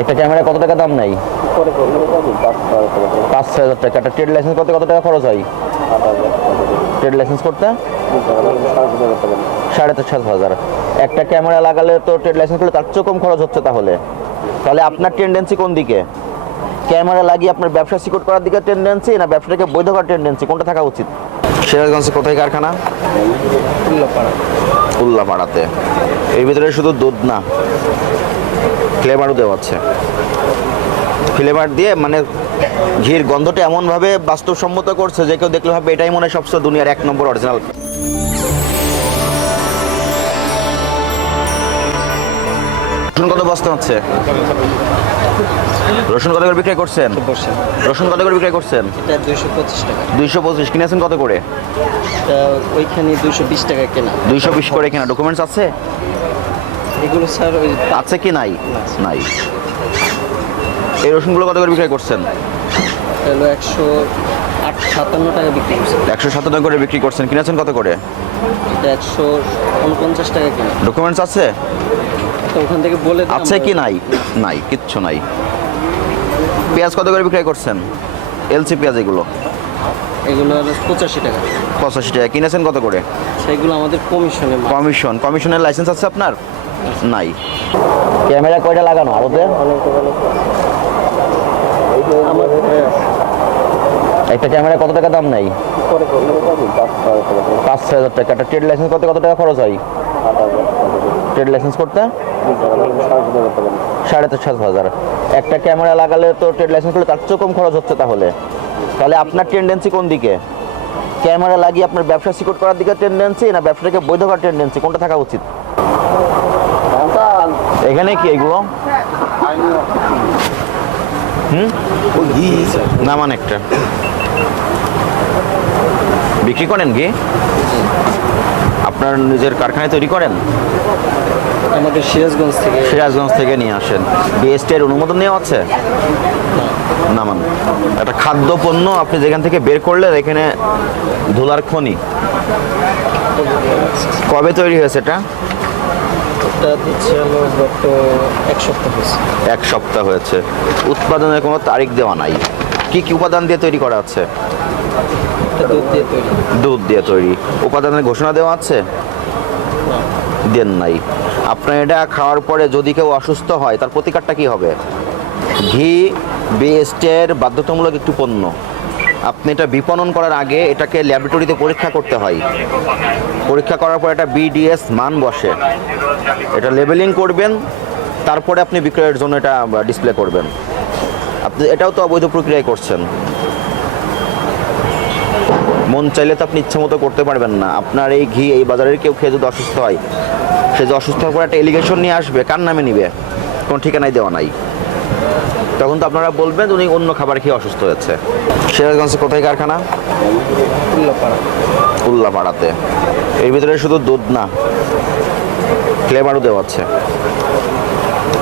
একটা ক্যামেরা কত টাকা দাম নেই? 5-6 হাজার টাকা। একটা ট্রেড লাইসেন্স করতে কত টাকা খরচ হয়? ট্রেড লাইসেন্স করতে 7,500। একটা ক্যামেরা লাগালে তো ট্রেড লাইসেন্স করলে তার চেয়েও কম খরচ হচ্ছে। তাহলে তাহলে আপনার টেন্ডেন্সি কোন দিকে? ক্যামেরা লাগিয়ে আপনার ব্যবসা সিকিউর করার দিকে টেন্ডেন্সি, না ব্যবসাটাকে বৈধ করার টেন্ডেন্সি, কোনটা থাকা উচিত? সিরাজগঞ্জে কোথায় কারখানা? উল্লাপাড়াতে। এর ভিতরে শুধু দুধ না, ফ্লেভারও দেওয়া আছে। ফ্লেভার দিয়ে মানে ঘির গন্ধটা এমনভাবে বাস্তবসম্মত করছে যে কেউ দেখলে ভাবে এটাই মনে হয় সবচেয়ে দুনিয়ার 1 নম্বর অরিজিনাল। রসুন কত বস্তা হচ্ছে? রসুন কত করে বিক্রি করছেন? রসুন কত করে বিক্রি করছেন? এটা 225 টাকা। 225 কিনেছেন কত করে? এটা ওইখানে 220 টাকা কেনা। 220 করে কেনা। ডকুমেন্টস আছে? এগুলো স্যার ওই আছে কি নাই? নাই। এই রসুনগুলো কত করে বিক্রি করছেন? হলো 157 টাকা বিক্রি করছে। 157 করে বিক্রি করছেন। কিনেছেন কত করে? এটা 149 টাকা কেনা। ডকুমেন্টস আছে? তো ওখান থেকে বলে দিলাম আছে কি নাই? নাই, কিচ্ছু নাই। পেঁয়াজ কত করে বিক্রি করছেন? এলসি পেঁয়াজ এগুলো এগুলো হলো 85 টাকা। 85 টাকা। কিনেছেন কত করে? সেগুলো আমাদের কমিশনে মাল। কমিশনের লাইসেন্স আছে আপনার? নাই। ক্যামেরা কয়টা লাগানো আরতে? আমার একটা ক্যামেরা কত টাকা দাম নেই? 5-6 হাজার টাকা। একটা ট্রেড লাইসেন্স করতে কত টাকা খরচ হয়? ট্রেড লাইসেন্স করতে 7,500। একটা ক্যামেরা লাগালে তো ট্রেড লাইসেন্স করলে তার চেয়েও কম খরচ হচ্ছে। তাহলে তাহলে আপনার টেন্ডেন্সি কোন দিকে? ক্যামেরা লাগিয়ে আপনার ব্যবসা সিকিউর করার দিকে টেন্ডেন্সি, না ব্যবসাটাকে বৈধ করার টেন্ডেন্সি, কোনটা থাকা উচিত? এখানে কি এগুলো নামান একটা বিক্রি করেন কি? আপনার নিজের কারখানায় তৈরি করেন? আমাদের সিরাজগঞ্জ থেকে নিয়ে আসেন। বিএসটি এর অনুমোদন নেওয়া আছে? নামান। একটা খাদ্য পণ্য আপনি যেখান থেকে বের করলেন এখানে ধুলার খনি। কবে তৈরি হয়েছে এটা? এটা হচ্ছে হলো গত 1 সপ্তাহ হয়েছে। 1 সপ্তাহ হয়েছে। উৎপাদনের কোনো তারিখ দেওয়া নাই। কি কি উপাদান দিয়ে তৈরি করা আছে? এটা দুধ দিয়ে তৈরি। দুধ দিয়ে তৈরি। উপাদানের ঘোষণা দেওয়া আছে? দেন নাই। আপনার এটা খাওয়ার পরে যদি কেউ অসুস্থ হয় তার প্রতিকারটা কি হবে? ঘি বিএসটির বাধ্যতামূলক একটি পণ্য। আপনি এটা বিপণন করার আগে এটাকে ল্যাবরেটরিতে পরীক্ষা করতে হয়। পরীক্ষা করার পর এটা বিডিএস মান বসে। এটা লেবেলিং করবেন, তারপরে আপনি বিক্রয়ের জন্য এটা ডিসপ্লে করবেন। আপনি এটাও তো অবৈধ প্রক্রিয়ায় করছেন। মন চাইলে তো আপনি ইচ্ছে মতো করতে পারবেন না। আপনার এই ঘি এই বাজারের কেউ খেয়ে যদি অসুস্থ হয়, সে যে অসুস্থ হওয়ার পর একটা এলিগেশন নিয়ে আসবে, কার নামে নিবে? কোনো ঠিকানায় দেওয়া নাই। তখন তো আপনারা বলবেন উনি অন্য খাবার খেয়ে অসুস্থ হয়েছে। সিরাজগঞ্জে কোথায় কারখানা? উল্লাপাড়াতে। এর ভিতরে শুধু দুধ না, ফ্লেভারও দেওয়া আছে।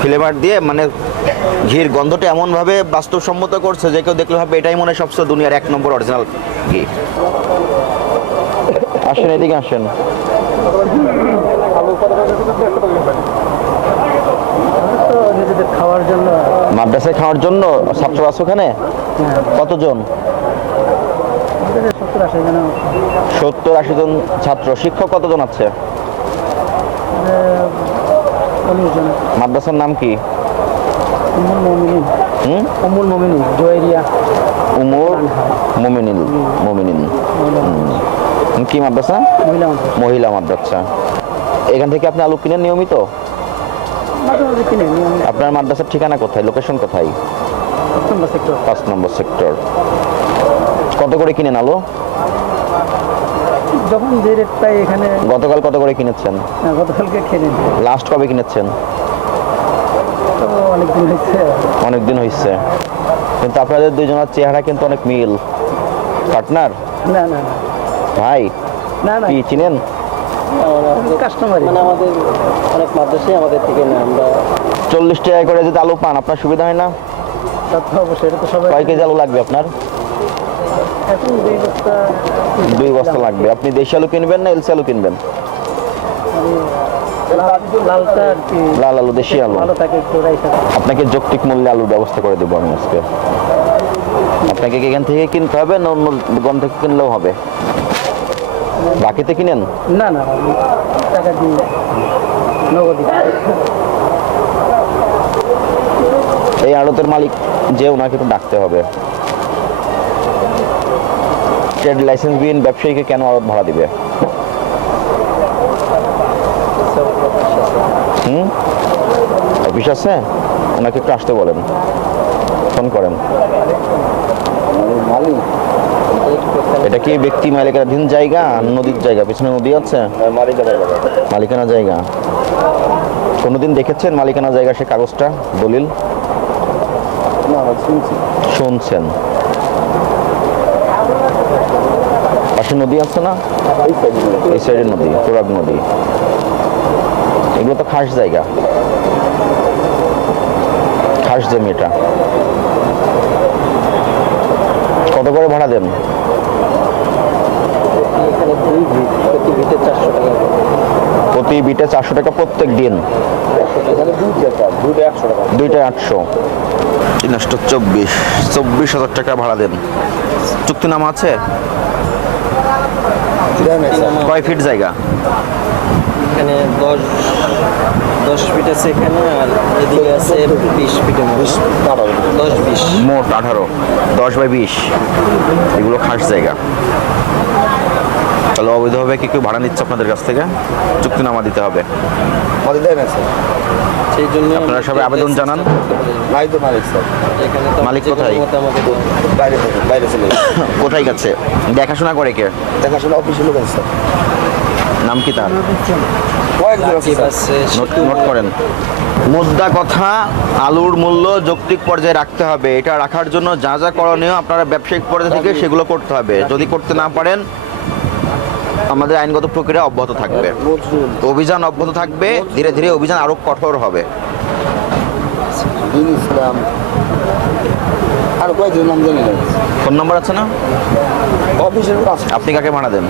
ফ্লেভার দিয়ে মানে ঘির গন্ধটা এমনভাবে বাস্তবসম্মত করছে যে কেউ দেখলে ভাবে এটাই মনে হয় সবচেয়ে দুনিয়ার 1 নম্বর অরিজিনাল ঘি। আসেন, এদিকে আসেন। নিজেদের খাওয়ার জন্য। মাদ্রাসায় খাওয়ার জন্য ছাত্র আছে ওখানে? কতজন? 70-80 জন ছাত্র। শিক্ষক কতজন আছে? মাদ্রাসার নাম কি? উমুল মোমিনিন জোয়েরিয়া। উমর মোমিনিন। কি মাদ্রাসা? মহিলা মাদ্রাসা। এখান থেকে আপনি আলু কিনেন নিয়মিত? আপনার মাদ্রাসার ঠিকানা কোথায়, লোকেশন কোথায়? 5 নম্বর সেক্টর। কত করে কিনেন আলু? যখন যে রেট পাই এখানে। গতকাল কত করে কিনেছেন? গতকালকে খেলেন। লাস্ট কবে কিনেছেন? অনেকদিন হয়েছে। কিন্তু আপনাদের দুইজনের চেহারা কিন্তু অনেক মিল। পার্টনার? না ভাই? কি চিনেন? কাস্টমার মানে আমাদের অনেক মাদ্রাসায় আমাদের থেকে না। আমরা 40 টাকা করে যদি আলু পান আপনার সুবিধা হয় না? অবশ্যই। এটা তো সবাই। কয় কেজি আলু লাগবে আপনার? এখন 2 বস্তা লাগবে। আপনি দেশি আলু কিনবেন না এলসি আলু কিনবেন? লালটা আর কি লাল আলু, দেশি আলু। ভালো থাকে একটু রাইস আপনাকে যৌক্তিক মূল্যে আলুর ব্যবস্থা করে দেবো আমি আজকে। আপনাকে কি এখান থেকে কিনতে হবে না অন্য দোকান থেকে কিনলেও হবে? বাকিতে কিনেন? না না টাকা দিয়ে নগদ এই আড়তের মালিক যে ওনাকে একটু ডাকতে হবে। ট্রেড লাইসেন্সবিহীন ব্যবসায়ীকে কেন আড়ত ভাড়া দিবে? অফিস আছে, ওনাকে একটু আসতে বলেন, ফোন করেন। এটা কি ব্যক্তি মালিকানাধীন জায়গা, নদীর জায়গা? পিছনে নদী আছে, মালিকানা জায়গা। কোনোদিন দেখেছেন মালিকানা জায়গা সে কাগজটা, দলিল? শুনছেন? পাশে নদী আছে না, এই সাইডে নদী, তুরাগ নদী। এগুলো তো খাস জায়গা, খাস জমি। এটা কত করে ভাড়া দেন? এখানে প্রতি ভিটে 400 টাকা। প্রতি বিটে 400 টাকা প্রত্যেক দিন। এখানে দুইটা 100 টাকা। দুইটায় 800, 24,000 টাকা ভাড়া দেন। চুক্তিনামা আছে? কয় ফিট জায়গা? এখানে 10 ফিট আছে এখানে, আর এদিকে আছে 20 ফিটের মতো। 10-20 মোট 18, 10/20। এগুলো খাস জায়গা। তাহলে অবৈধভাবে কি কেউ ভাড়া নিচ্ছে আপনাদের কাছ থেকে? চুক্তিনামা দিতে হবে। সেই জন্য আপনারা সবাই আবেদন জানান। এখানে তো মালিক কোথায়? আমাদের বাইরে চলে গেছে। কোথায় গেছে? দেখাশোনা করে কে? দেখাশোনা অফিসে লোক আছে। নাম কি তার? রাকিব আছে, নোট করেন। মুদ্রা কথা, আলুর মূল্য যৌক্তিক পর্যায়ে রাখতে হবে। এটা রাখার জন্য যা যা করণীয় আপনারা ব্যবসায়িক পর্যায়ে থেকে সেগুলো করতে হবে। যদি করতে না পারেন, আমাদের আইনগত প্রক্রিয়া অব্যাহত থাকবে, অভিযান অব্যাহত থাকবে। ধীরে ধীরে অভিযান আরো কঠোর হবে। ইসলাম আর কয়েকজন নাম জানি না। ফোন নম্বর আছে না? অফিসের আছে। আপনি কাকে ভাড়া দেন?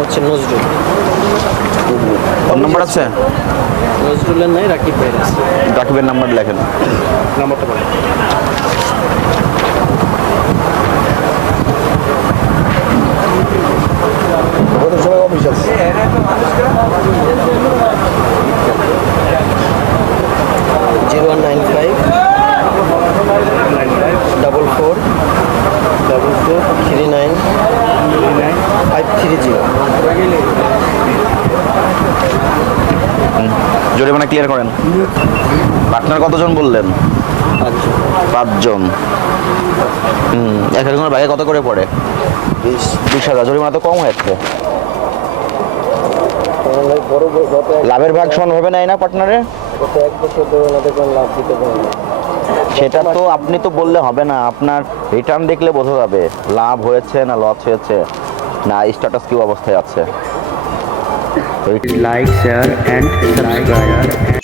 হচ্ছে নজরুল। ফোন নম্বর আছে? নজরুলের নাই, রাকিব ভাইয়ের আছে। রাকিবের নাম্বার লেখেন। নাম্বারটা বলেন। ওদের সবাই অফিস আছে। 0195 44 39 530। জরিমানা ক্লিয়ার করেন। পার্টনার কতজন বললেন? 5 জন। এক একজনের ভাগে কত করে পড়ে? 20,000। জরিমানা তো কম হয়েছে। লাভের ভাগ সমানভাবে নেয় না পার্টনারে? গত 1 বছর ধরে ওনাদের কোনো লাভ দিতে পারেন না। সেটা তো আপনি তো বললে হবে না, আপনার রিটার্ন দেখলে বোঝা যাবে লাভ হয়েছে না লস হয়েছে, না স্ট্যাটাস কি অবস্থায় আছে। Like, share and subscribe.